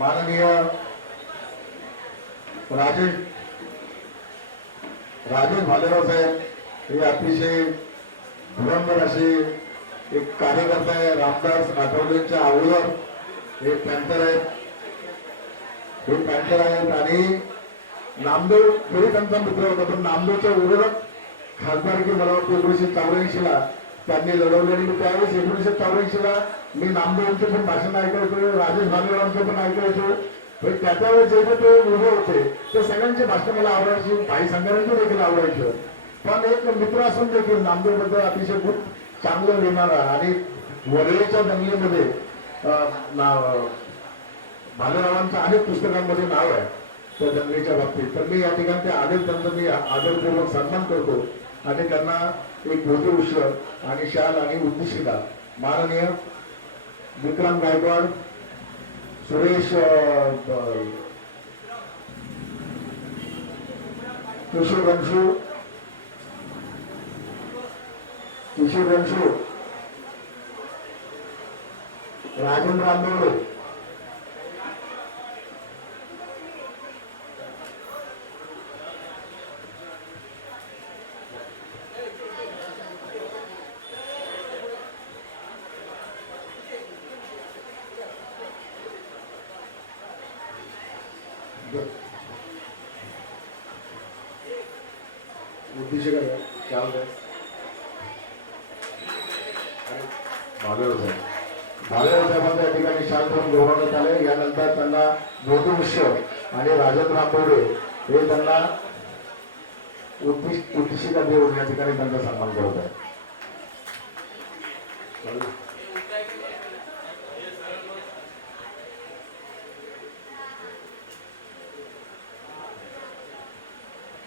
माननीय राजेश भालेराव साहेब हे अतिशय धुरंधर असे एक कार्यकर्ता आहे. रामदास आठवलेंच्या अगोदर हे पॅन्थर आहेत, आणि नामदेव तरी त्यांचा मित्र होता, पण नामदेवच्या विरोधात खासदारकी मला वाटतं 1984 ला त्यांनी लढवली. आणि त्यावेळेस 1984 ला मी नामदेवांचे पण भाषण ऐकायचो, राजेश भालेरावांचे पण ऐकायचो. त्याच्या वेळेस जे ते उभे होते ते सगळ्यांचे भाषण मला आवडायची, भाई संघारांचे देखील आवडायचं. पण एक मित्र असून देखील नामदेव बद्दल अतिशय खूप चांगलं लिहिणारा आणि वरळीच्या दंगलीमध्ये भालेरावांचं अनेक पुस्तकांमध्ये नाव आहे त्या दंगलीच्या बाबतीत. तर मी या ठिकाणी ते त्यांचा मी आदरपूर्वक सन्मान करतो आणि त्यांना एक भोजपुष्य आणि शाल आणि उद्दिष्टिका माननीय विक्रम गायकवाड, सुरेश किशोर रंशू, राजेंद्र आंबोळे, उद्दिष्टिका भालेराव साहेबांना या ठिकाणी शाल करून गौरवण्यात आले. यानंतर त्यांना बोधुमिश्र आणि राजेंद्र आंबोडे हे त्यांना उद्दिष्टिका देऊन या ठिकाणी त्यांचा सन्मान करत आहे.